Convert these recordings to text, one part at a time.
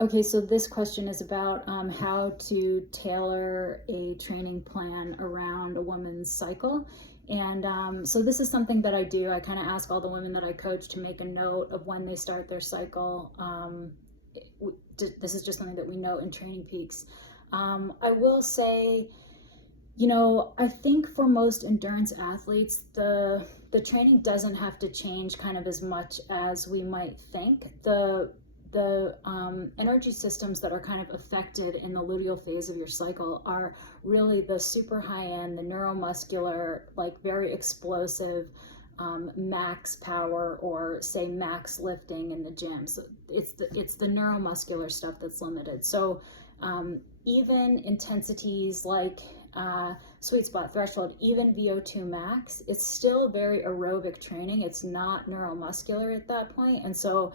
Okay, so this question is about how to tailor a training plan around a woman's cycle. And so this is something that I do. I kind of ask all the women that I coach to make a note of when they start their cycle. This is just something that we note in Training Peaks. I will say, I think for most endurance athletes, the training doesn't have to change kind of as much as we might think. The energy systems that are kind of affected in the luteal phase of your cycle are really the super high end, the neuromuscular, like very explosive, max power, or say max lifting in the gym. So it's the neuromuscular stuff that's limited. So even intensities like sweet spot, threshold, even VO2 max, it's still very aerobic training. It's not neuromuscular at that point. And so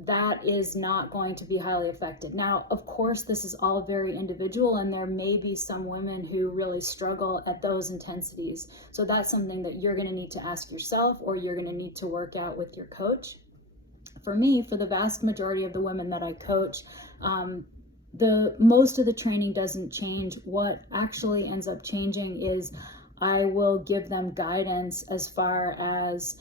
that is not going to be highly affected. Now, of course, this is all very individual, and there may be some women who really struggle at those intensities. So that's something that you're going to need to ask yourself, or you're going to need to work out with your coach. For me, for the vast majority of the women that I coach, the most of the training doesn't change. What actually ends up changing is I will give them guidance as far as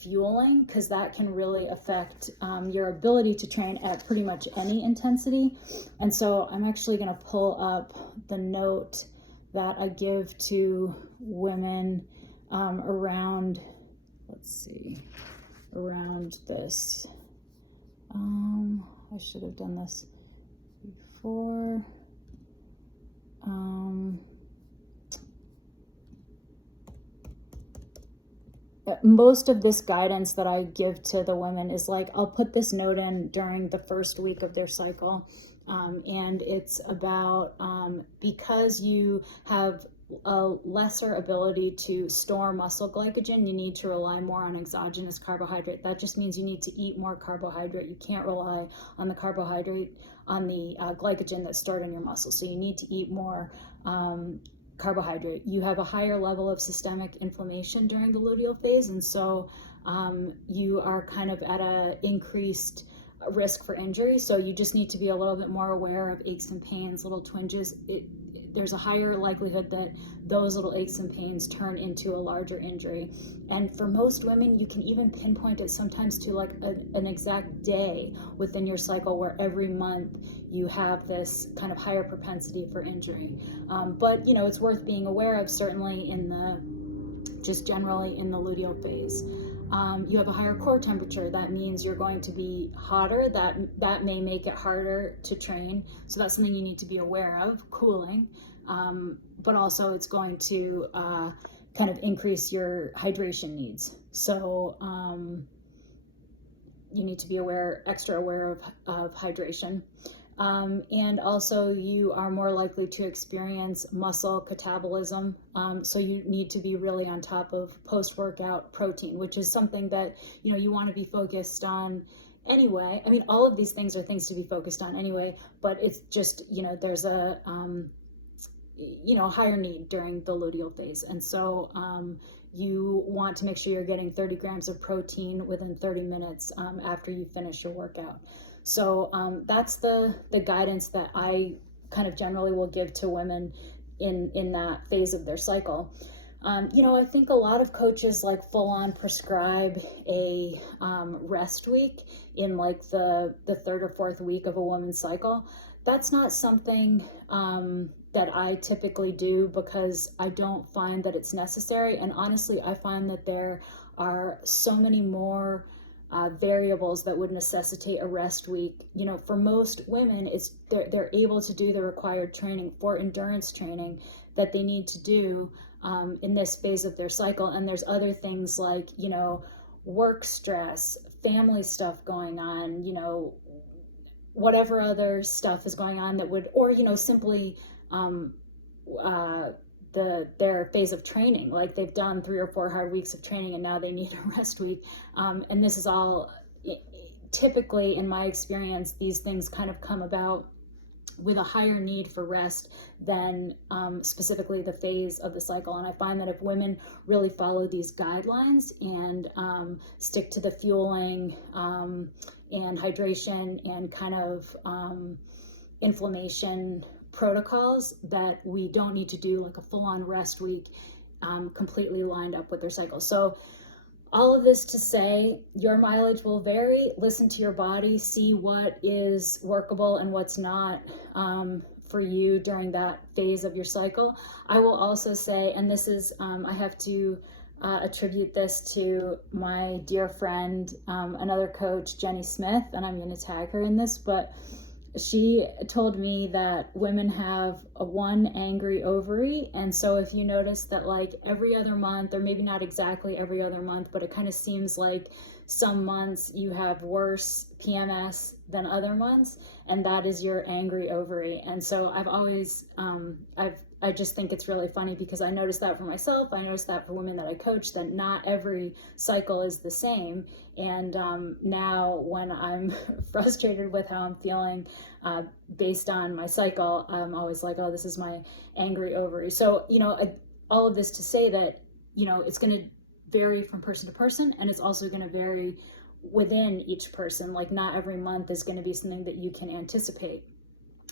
fueling, because that can really affect your ability to train at pretty much any intensity. And so I'm actually going to pull up the note that I give to women around, around this. I should have done this before. Most of this guidance that I give to the women is like, I'll put this note in during the first week of their cycle. And it's about because you have a lesser ability to store muscle glycogen, you need to rely more on exogenous carbohydrate. That just means you need to eat more carbohydrate. You can't rely on the carbohydrate, on the glycogen that's stored in your muscle. So you need to eat more carbohydrate. You have a higher level of systemic inflammation during the luteal phase, and so you are kind of at a increased risk for injury. So you just need to be a little bit more aware of aches and pains, little twinges. There's a higher likelihood that those little aches and pains turn into a larger injury. And for most women, you can even pinpoint it sometimes to like an exact day within your cycle where every month you have this kind of higher propensity for injury. But it's worth being aware of, certainly just generally in the luteal phase. You have a higher core temperature. That means you're going to be hotter. That may make it harder to train. So that's something you need to be aware of, cooling. But also it's going to kind of increase your hydration needs. So you need to be extra aware of hydration. And also you are more likely to experience muscle catabolism. So you need to be really on top of post-workout protein, which is something that, you want to be focused on anyway. I mean, all of these things are things to be focused on anyway, but it's just, there's a, higher need during the luteal phase. And so, you want to make sure you're getting 30 grams of protein within 30 minutes after you finish your workout. So that's the guidance that I kind of generally will give to women in that phase of their cycle. I think a lot of coaches like full on prescribe a rest week in like the third or fourth week of a woman's cycle. That's not something that I typically do, because I don't find that it's necessary. And honestly, I find that there are so many more variables that would necessitate a rest week. For most women, they're able to do the required training for endurance training that they need to do in this phase of their cycle. And there's other things like, work stress, family stuff going on, whatever other stuff is going on that would, or, simply their phase of training, like they've done 3 or 4 hard weeks of training and now they need a rest week. And this is all, typically in my experience, these things kind of come about with a higher need for rest than specifically the phase of the cycle. And I find that if women really follow these guidelines and stick to the fueling and hydration and kind of inflammation protocols that we don't need to do like a full-on rest week completely lined up with their cycle. So all of this to say, your mileage will vary. Listen to your body, see what is workable and what's not for you during that phase of your cycle. I will also say, and this is, I have to attribute this to my dear friend, another coach, Jenny Smith, and I'm going to tag her in this, but she told me that women have one angry ovary. And so if you notice that like every other month, or maybe not exactly every other month, but it kind of seems like some months you have worse PMS than other months, and that is your angry ovary. And so I've always, I just think it's really funny because I noticed that for myself. I noticed that for women that I coach, that not every cycle is the same. And now when I'm frustrated with how I'm feeling based on my cycle, I'm always like, oh, this is my angry ovary. So, you know, all of this to say that, you know, it's going to vary from person to person, and it's also going to vary within each person. Like not every month is going to be something that you can anticipate.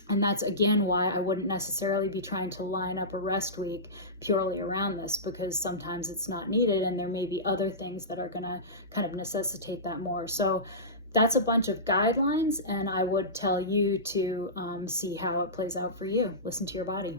And that's again why I wouldn't necessarily be trying to line up a rest week purely around this, because sometimes it's not needed and there may be other things that are going to kind of necessitate that more. So that's a bunch of guidelines, and I would tell you to see how it plays out for you. Listen to your body.